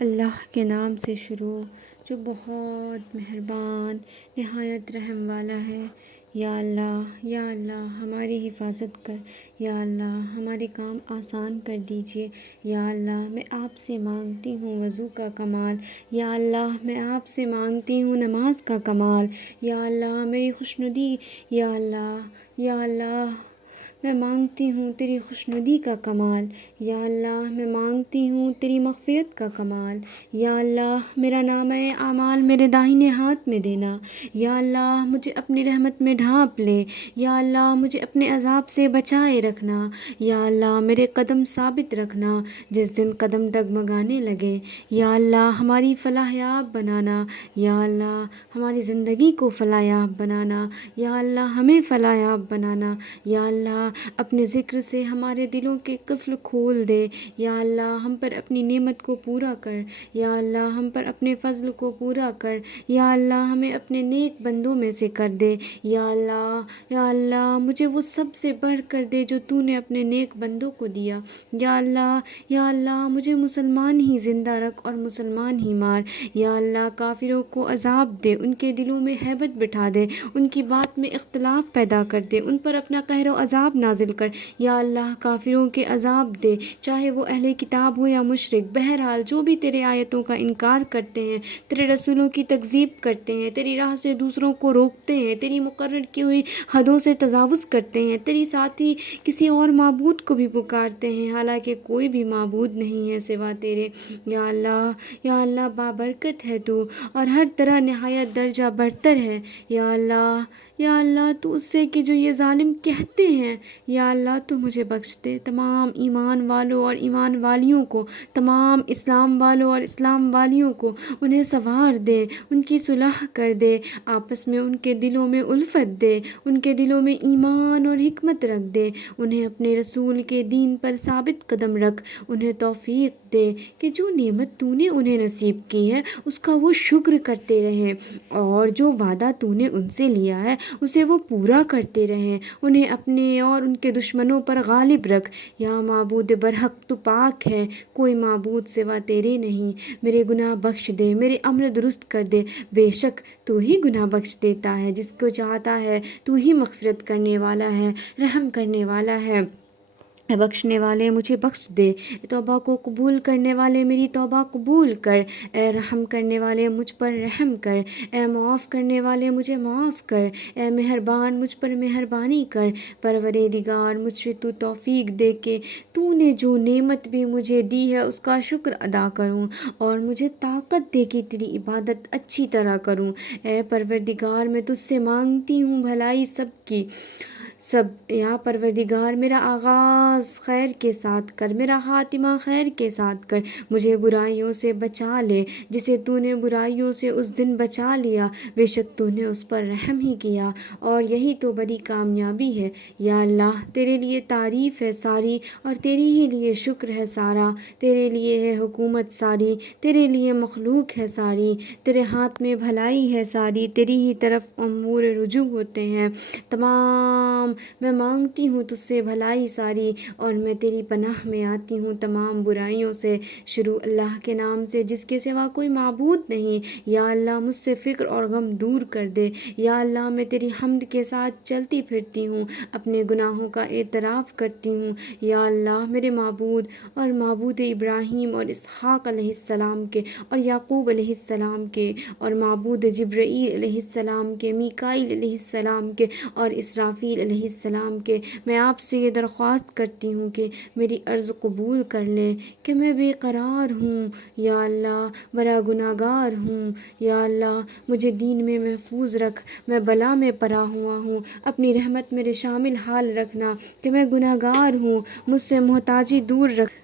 اللہ کے نام سے شروع جو بہت مہربان نہایت رحم والا ہے۔ یا اللہ ہماری حفاظت کر، یا اللہ ہمارے کام آسان کر دیجئے۔ یا اللہ میں آپ سے مانگتی ہوں وضو کا کمال، یا اللہ میں آپ سے مانگتی ہوں نماز کا کمال، یا اللہ میری خوشنودی، یا اللہ میں مانگتی ہوں تیری خوشنودی کا کمال، یا اللہ میں مانگتی ہوں تیری مغفرت کا کمال۔ یا اللہ میرا نامہ اعمال میرے داہنے ہاتھ میں دینا، یا اللہ مجھے اپنی رحمت میں ڈھانپ لے، یا اللہ مجھے اپنے عذاب سے بچائے رکھنا، یا اللہ میرے قدم ثابت رکھنا جس دن قدم ڈگمگانے لگے، یا اللہ ہماری فلاح یاب بنانا، یا اللہ ہماری زندگی کو فلاح یاب بنانا، یا اللہ ہمیں فلاح یاب بنانا، یا اللہ اپنے ذکر سے ہمارے دلوں کے قفل کھول دے، یا اللہ ہم پر اپنی نعمت کو پورا کر، یا اللہ ہم پر اپنے فضل کو پورا کر، یا اللہ ہمیں اپنے نیک بندوں میں سے کر دے، یا اللہ مجھے وہ سب سے بڑھ کر دے جو تو نے اپنے نیک بندوں کو دیا، یا اللہ مجھے مسلمان ہی زندہ رکھ اور مسلمان ہی مار، یا اللہ کافروں کو عذاب دے، ان کے دلوں میں ہیبت بٹھا دے، ان کی بات میں اختلاف پیدا کر دے، ان پر اپنا قہر و عذاب نازل کر، یا اللہ کافروں کے عذاب دے، چاہے وہ اہل کتاب ہو یا مشرک، بہرحال جو بھی تیرے آیتوں کا انکار کرتے ہیں، تیرے رسولوں کی تکذیب کرتے ہیں، تیری راہ سے دوسروں کو روکتے ہیں، تیری مقرر کی ہوئی حدوں سے تجاوز کرتے ہیں، تیری ساتھ ہی کسی اور معبود کو بھی پکارتے ہیں حالانکہ کوئی بھی معبود نہیں ہے سوا تیرے، یا اللہ بابرکت ہے تو اور ہر طرح نہایت درجہ برتر ہے، یا اللہ تو اس سے کہ جو یہ ظالم کہتے ہیں، یا اللہ تو مجھے بخش دے، تمام ایمان والوں اور ایمان والیوں کو، تمام اسلام والوں اور اسلام والیوں کو انہیں سنوار دے، ان کی صلح کر دے، آپس میں ان کے دلوں میں الفت دے، ان کے دلوں میں ایمان اور حکمت رکھ دے، انہیں اپنے رسول کے دین پر ثابت قدم رکھ، انہیں توفیق دے کہ جو نعمت تو نے انہیں نصیب کی ہے اس کا وہ شکر کرتے رہیں، اور جو وعدہ تو نے ان سے لیا ہے اسے وہ پورا کرتے رہیں، انہیں اپنے اور ان کے دشمنوں پر غالب رکھ۔ یا معبود برحق تو پاک ہے، کوئی معبود سوا تیرے نہیں، میرے گناہ بخش دے، میرے عمل درست کر دے، بے شک تو ہی گناہ بخش دیتا ہے جس کو چاہتا ہے، تو ہی مغفرت کرنے والا ہے، رحم کرنے والا ہے۔ اے بخشنے والے مجھے بخش دے، اے توبہ کو قبول کرنے والے میری توبہ قبول کر، اے رحم کرنے والے مجھ پر رحم کر، اے معاف کرنے والے مجھے معاف کر، اے مہربان مجھ پر مہربانی کر، پروردگار مجھ سے تو توفیق دے کہ تو نے جو نعمت بھی مجھے دی ہے اس کا شکر ادا کروں، اور مجھے طاقت دے کہ تیری عبادت اچھی طرح کروں۔ اے پروردگار میں تجھ سے مانگتی ہوں بھلائی یا پروردگار میرا آغاز خیر کے ساتھ کر، میرا خاتمہ خیر کے ساتھ کر، مجھے برائیوں سے بچا لے جسے تو نے برائیوں سے اس دن بچا لیا، بے شک تو نے اس پر رحم ہی کیا اور یہی تو بڑی کامیابی ہے۔ یا اللہ تیرے لیے تعریف ہے ساری اور تیری ہی لیے شکر ہے سارا، تیرے لیے ہے حکومت ساری، تیرے لیے مخلوق ہے ساری، تیرے ہاتھ میں بھلائی ہے ساری، تیری ہی طرف امور رجوع ہوتے ہیں تمام، میں مانگتی ہوں تجھ سے بھلائی ساری اور میں تیری پناہ میں آتی ہوں تمام برائیوں سے۔ شروع اللہ کے نام سے جس کے سوا کوئی معبود نہیں، یا اللہ مجھ سے فکر اور غم دور کر دے، یا اللہ میں تیری حمد کے ساتھ چلتی پھرتی ہوں، اپنے گناہوں کا اعتراف کرتی ہوں، یا اللہ میرے معبود اور معبود ابراہیم اور اسحاق علیہ السلام کے اور یعقوب علیہ السلام کے اور معبود جبرائیل علیہ السلام کے، میکائیل علیہ السلام کے اور اسرافیل علیہ السلام کے، میں آپ سے یہ درخواست کرتی ہوں کہ میری عرض قبول کر لیں کہ میں بے قرار ہوں، یا اللہ بڑا گناہ گار ہوں، یا اللہ مجھے دین میں محفوظ رکھ، میں بلا میں پڑا ہوا ہوں، اپنی رحمت میرے شامل حال رکھنا کہ میں گناہ گار ہوں، مجھ سے محتاجی دور رکھ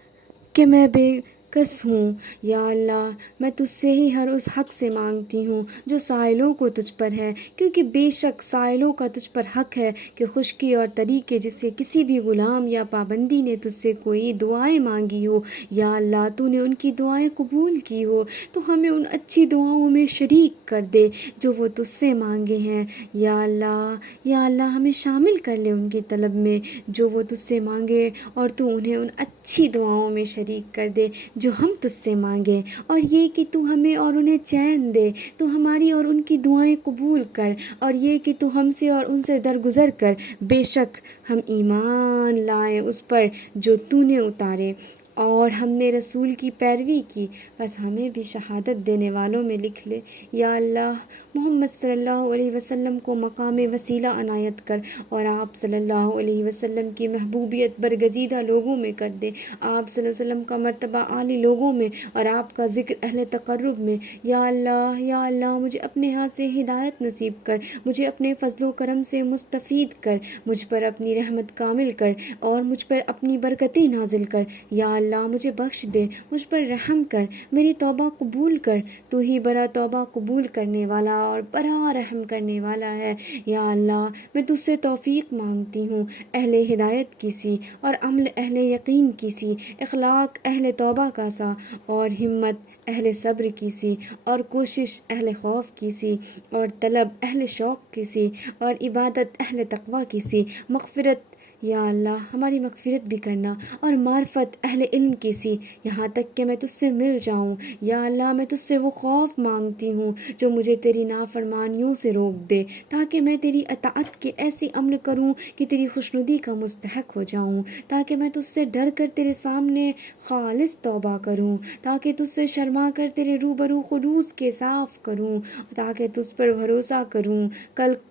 کہ میں بے کس ہوں، یا اللہ میں تجھ سے ہی ہر اس حق سے مانگتی ہوں جو سائلوں کو تجھ پر ہے، کیونکہ بے شک سائلوں کا تجھ پر حق ہے کہ خشکی اور طریقے جس سے کسی بھی غلام یا پابندی نے تجھ سے کوئی دعائیں مانگی ہو، یا اللہ تو نے ان کی دعائیں قبول کی ہو تو ہمیں ان اچھی دعاؤں میں شریک کر دے جو وہ تجھ سے مانگے ہیں، یا اللہ ہمیں شامل کر لے ان کی طلب میں جو وہ تجھ سے مانگے، اور تو انہیں ان اچھی دعاؤں میں شریک کر دے جو ہم تجھ سے مانگیں، اور یہ کہ تو ہمیں اور انہیں چین دے، تو ہماری اور ان کی دعائیں قبول کر، اور یہ کہ تو ہم سے اور ان سے درگزر کر۔ بے شک ہم ایمان لائے اس پر جو تو نے اتارے، اور ہم نے رسول کی پیروی کی، بس ہمیں بھی شہادت دینے والوں میں لکھ لے۔ یا اللہ محمد صلی اللہ علیہ وسلم کو مقام وسیلہ عنایت کر، اور آپ صلی اللہ علیہ وسلم کی محبوبیت برگزیدہ لوگوں میں کر دے، آپ صلی اللہ علیہ وسلم کا مرتبہ عالی لوگوں میں، اور آپ کا ذکر اہل تقرب میں۔ یا اللہ مجھے اپنے ہاتھ سے ہدایت نصیب کر، مجھے اپنے فضل و کرم سے مستفید کر، مجھ پر اپنی رحمت کامل کر، اور مجھ پر اپنی برکتیں نازل کر۔ یا اللہ مجھے بخش دے، مجھ پر رحم کر، میری توبہ قبول کر، تو ہی بڑا توبہ قبول کرنے والا اور بڑا رحم کرنے والا ہے۔ یا اللہ میں تجھ سے توفیق مانگتی ہوں، اہل ہدایت کی سی، اور عمل اہل یقین کی سی، اخلاق اہل توبہ کا سا، اور ہمت اہل صبر کی سی، اور کوشش اہل خوف کی سی، اور طلب اہل شوق کی سی، اور عبادت اہل تقوی کی سی۔ مغفرت یا اللہ ہماری مغفرت بھی کرنا، اور معرفت اہل علم کی سی، یہاں تک کہ میں تجھ سے مل جاؤں۔ یا اللہ میں تجھ سے وہ خوف مانگتی ہوں جو مجھے تیری نافرمانیوں سے روک دے، تاکہ میں تیری اطاعت کے ایسی عمل کروں کہ تیری خوشنودی کا مستحق ہو جاؤں، تاکہ میں تجھ سے ڈر کر تیرے سامنے خالص توبہ کروں، تاکہ تجھ سے شرما کر تیرے روبرو خلوص کے صاف کروں، تاکہ تجھ پر بھروسہ کروں،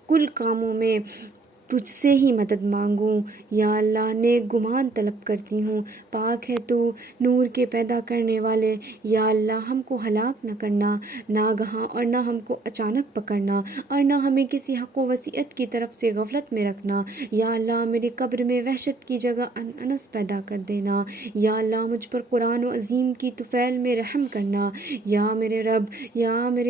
کل کاموں میں تجھ سے ہی مدد مانگوں۔ یا اللہ نیک گمان طلب کرتی ہوں، پاک ہے تو نور کے پیدا کرنے والے۔ یا اللہ ہم کو ہلاک نہ کرنا ناگہاں، اور نہ ہم کو اچانک پکڑنا، اور نہ ہمیں کسی حق و وصیت کی طرف سے غفلت میں رکھنا۔ یا اللہ میری قبر میں وحشت کی جگہ انس پیدا کر دینا۔ یا اللہ مجھ پر قرآن و عظیم کی طفیل میں رحم کرنا۔ یا میرے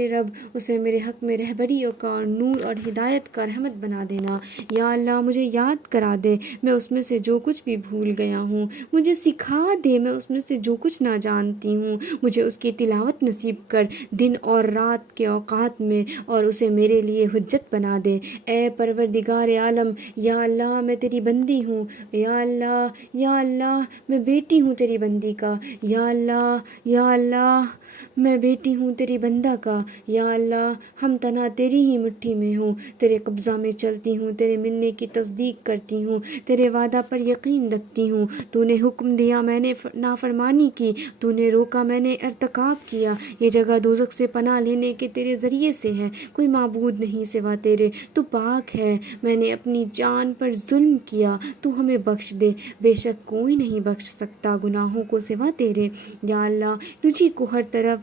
رب اسے میرے حق میں رہبری اور نور اور ہدایت کا رحمت بنا دینا۔ یا اللہ مجھے یاد کرا دے میں اس میں سے جو کچھ بھی بھول گیا ہوں، مجھے سکھا دے میں اس میں سے جو کچھ نہ جانتی ہوں، مجھے اس کی تلاوت نصیب کر دن اور رات کے اوقات میں، اور اسے میرے لیے حجت بنا دے۔ اے پروردگار عالم، یا اللہ میں تیری بندی ہوں، یا اللہ میں بیٹی ہوں تیری بندی کا، یا اللہ میں بیٹی ہوں تیری بندہ کا۔ یا اللہ ہم تنہا تیری ہی مٹھی میں ہوں، تیرے قبضہ میں چلتی ہوں، تیرے ملنے کی تصدیق کرتی ہوں، تیرے وعدہ پر یقین رکھتی ہوں۔ تو نے حکم دیا میں نے نافرمانی کی، تو نے روکا میں نے ارتکاب کیا۔ یہ جگہ دوزخ سے پناہ لینے کے تیرے ذریعے سے ہے، کوئی معبود نہیں سوا تیرے، تو پاک ہے۔ میں نے اپنی جان پر ظلم کیا، تو ہمیں بخش دے، بے شک کوئی نہیں بخش سکتا گناہوں کو سوا تیرے۔ یا اللہ تجھی کو ہر طرف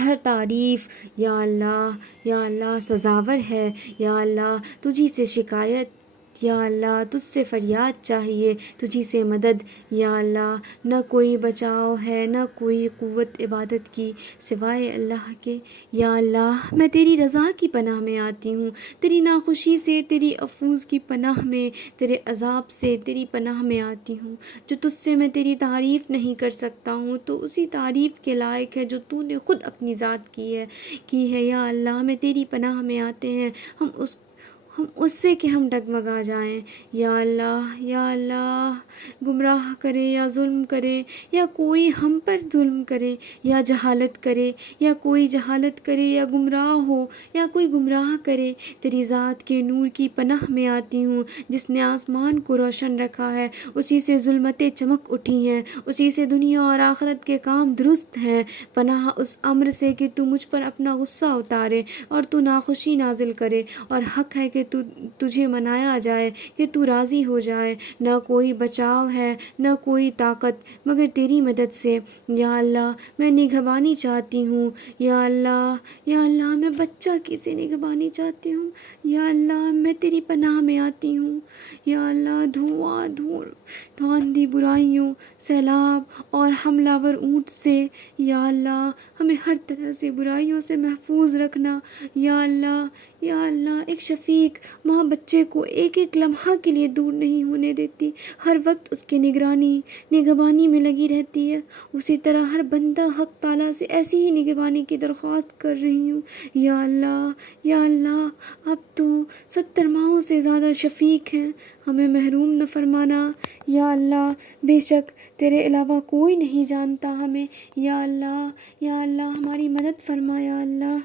ہر تعریف یا اللہ سزاور ہے۔ یا اللہ تجھی سے شکایت، یا اللہ تجھ سے فریاد چاہیے، تجھی سے مدد۔ یا اللہ نہ کوئی بچاؤ ہے، نہ کوئی قوت عبادت کی سوائے اللہ کے۔ یا اللہ میں تیری رضا کی پناہ میں آتی ہوں، تیری ناخوشی سے، تیری افسوس کی پناہ میں، تیرے عذاب سے تیری پناہ میں آتی ہوں۔ جو تجھ سے میں تیری تعریف نہیں کر سکتا ہوں تو اسی تعریف کے لائق ہے جو تو نے خود اپنی ذات کی ہے۔ یا اللہ میں تیری پناہ میں آتے ہیں، ہم اس سے کہ ہم ڈگمگا جائیں۔ یا اللہ گمراہ کرے یا ظلم کرے، یا کوئی ہم پر ظلم کرے یا جہالت کرے، یا کوئی جہالت کرے یا گمراہ ہو، یا کوئی گمراہ کرے، تیری ذات کے نور کی پناہ میں آتی ہوں جس نے آسمان کو روشن رکھا ہے، اسی سے ظلمتیں چمک اٹھی ہیں، اسی سے دنیا اور آخرت کے کام درست ہیں۔ پناہ اس امر سے کہ تو مجھ پر اپنا غصہ اتارے اور تو ناخوشی نازل کرے، اور حق ہے کہ تجھے منایا جائے، کہ تو راضی ہو جائے۔ نہ کوئی بچاؤ ہے، نہ کوئی طاقت مگر تیری مدد سے۔ یا اللہ میں نگہبانی چاہتی ہوں، یا اللہ میں بچہ کی سے نگہبانی چاہتی ہوں۔ یا اللہ میں تیری پناہ میں آتی ہوں۔ یا اللہ دھواندھی برائیوں، سیلاب اور حملہ ور اونٹ سے، یا اللہ ہمیں ہر طرح سے برائیوں سے محفوظ رکھنا۔ یا اللہ ایک شفیق ماں بچے کو ایک ایک لمحہ کے لیے دور نہیں ہونے دیتی، ہر وقت اس کی نگہبانی میں لگی رہتی ہے، اسی طرح ہر بندہ حق تعالیٰ سے ایسی ہی نگہبانی کی درخواست کر رہی ہوں۔ یا اللہ، یا اللہ، اب تو 70 ماؤں سے زیادہ شفیق ہیں، ہمیں محروم نہ فرمانا۔ یا اللہ، بے شک تیرے علاوہ کوئی نہیں جانتا ہمیں۔ یا اللہ، یا اللہ، ہماری مدد فرما یا اللہ۔